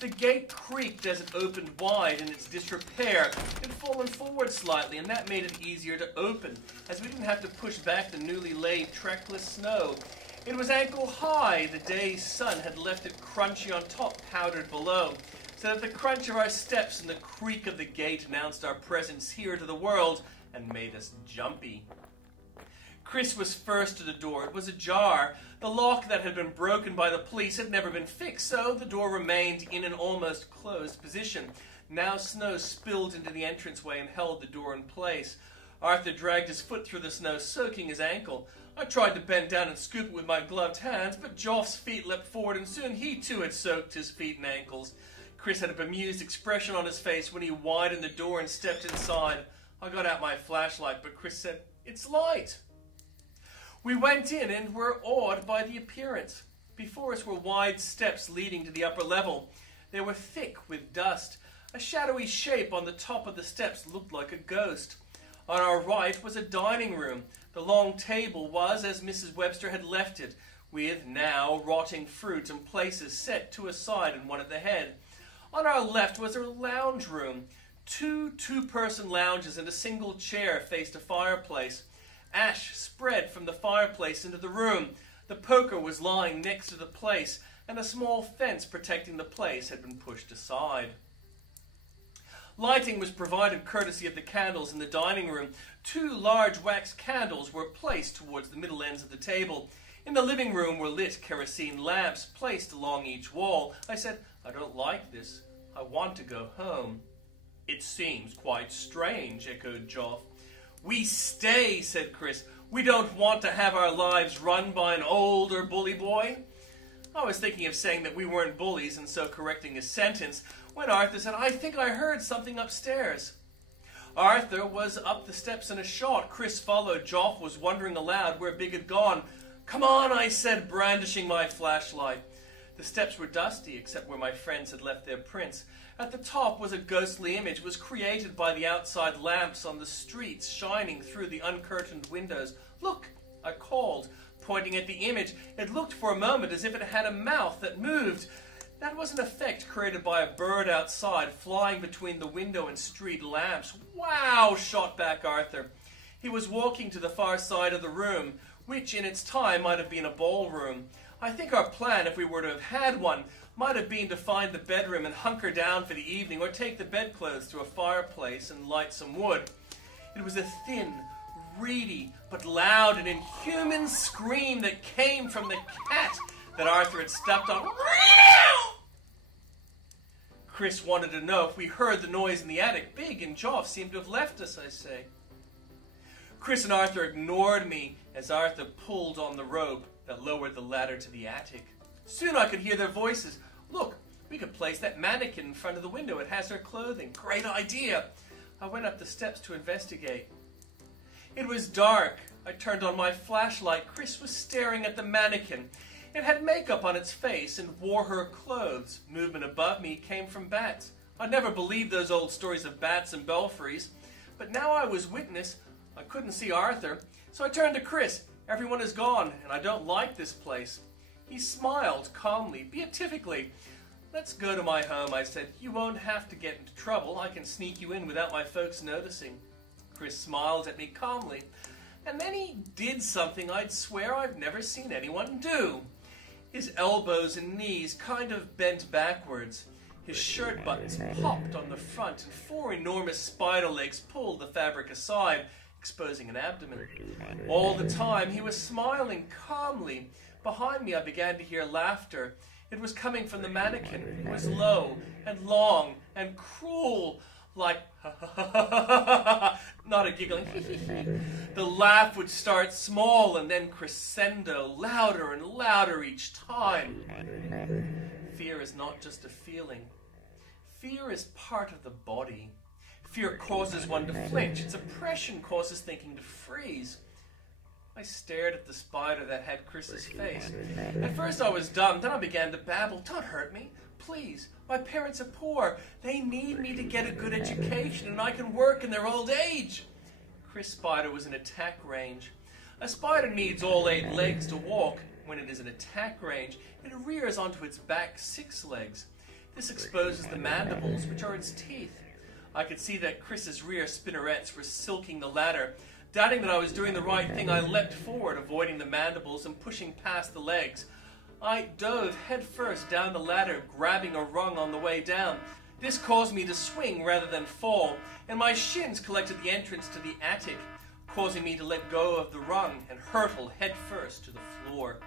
The gate creaked as it opened wide in its disrepair. It had fallen forward slightly, and that made it easier to open, as we didn't have to push back the newly laid trackless snow. It was ankle high. The day's sun had left it crunchy on top, powdered below, so that the crunch of our steps and the creak of the gate announced our presence here to the world and made us jumpy. Chris was first to the door. It was ajar. The lock that had been broken by the police had never been fixed, so the door remained in an almost closed position. Now snow spilled into the entranceway and held the door in place. Arthur dragged his foot through the snow, soaking his ankle. I tried to bend down and scoop it with my gloved hands, but Joff's feet leapt forward, and soon he too had soaked his feet and ankles. Chris had a bemused expression on his face when he widened the door and stepped inside. I got out my flashlight, but Chris said, "It's light." We went in and were awed by the appearance. Before us were wide steps leading to the upper level. They were thick with dust. A shadowy shape on the top of the steps looked like a ghost. On our right was a dining room. The long table was as Mrs. Webster had left it, with now rotting fruit and places set to a side and one at the head. On our left was a lounge room. Two-person lounges and a single chair faced a fireplace. Ash spread from the fireplace into the room. The poker was lying next to the place, and a small fence protecting the place had been pushed aside. Lighting was provided courtesy of the candles in the dining room. 2 large wax candles were placed towards the middle ends of the table. In the living room were lit kerosene lamps placed along each wall. I said, "I don't like this. I want to go home." "It seems quite strange," echoed Joff. "We stay," said Chris. "We don't want to have our lives run by an older bully boy." I was thinking of saying that we weren't bullies and so correcting his sentence when Arthur said, "I think I heard something upstairs." Arthur was up the steps in a shot. Chris followed. Joff was wondering aloud where Big had gone. "Come on," I said, brandishing my flashlight. The steps were dusty except where my friends had left their prints. At the top was a ghostly image. It was created by the outside lamps on the streets shining through the uncurtained windows. "Look," I called, pointing at the image. It looked for a moment as if it had a mouth that moved. That was an effect created by a bird outside, flying between the window and street lamps. "Wow!" shot back Arthur. He was walking to the far side of the room, which in its time might have been a ballroom. I think our plan, if we were to have had one, might have been to find the bedroom and hunker down for the evening, or take the bedclothes to a fireplace and light some wood. It was a thin, reedy, but loud and inhuman scream that came from the cat that Arthur had stepped on. Chris wanted to know if we heard the noise in the attic. Big and Joff seemed to have left us, I say. Chris and Arthur ignored me as Arthur pulled on the rope that lowered the ladder to the attic. Soon I could hear their voices. "Look, we could place that mannequin in front of the window. It has her clothing. Great idea." I went up the steps to investigate. It was dark. I turned on my flashlight. Chris was staring at the mannequin. It had makeup on its face and wore her clothes. Movement above me came from bats. I'd never believed those old stories of bats and belfries, but now I was witness. I couldn't see Arthur, so I turned to Chris. "Everyone is gone, and I don't like this place." He smiled calmly, beatifically. "Let's go to my home," I said. "You won't have to get into trouble. I can sneak you in without my folks noticing." Chris smiled at me calmly, and then he did something I'd swear I've never seen anyone do. His elbows and knees kind of bent backwards. His shirt buttons popped on the front, and 4 enormous spider legs pulled the fabric aside, exposing an abdomen. All the time he was smiling calmly. Behind me I began to hear laughter. It was coming from the mannequin. It was low and long and cruel, like ha ha ha ha ha ha, not a giggling hee hee hee. The laugh would start small and then crescendo, louder and louder each time. Fear is not just a feeling. Fear is part of the body. Fear causes one to flinch. Its oppression causes thinking to freeze. I stared at the spider that had Chris's face. At first I was dumb, then I began to babble. "Don't hurt me, please. My parents are poor. They need me to get a good education, and I can work in their old age." Chris Spider was in attack range. A spider needs all 8 legs to walk. When it is in attack range, it rears onto its back 6 legs. This exposes the mandibles, which are its teeth. I could see that Chris's rear spinnerets were silking the ladder. Doubting that I was doing the right thing, I leapt forward, avoiding the mandibles and pushing past the legs. I dove headfirst down the ladder, grabbing a rung on the way down. This caused me to swing rather than fall, and my shins collected the entrance to the attic, causing me to let go of the rung and hurtle headfirst to the floor.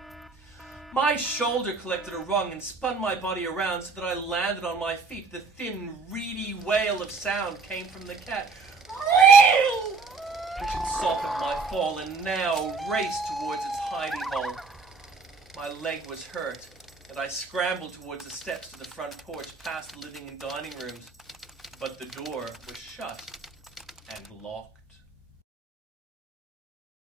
My shoulder collected a rung and spun my body around so that I landed on my feet. The thin, reedy wail of sound came from the cat, which had softened my fall and now raced towards its hiding hole. My leg was hurt, and I scrambled towards the steps to the front porch past the living and dining rooms, but the door was shut and locked.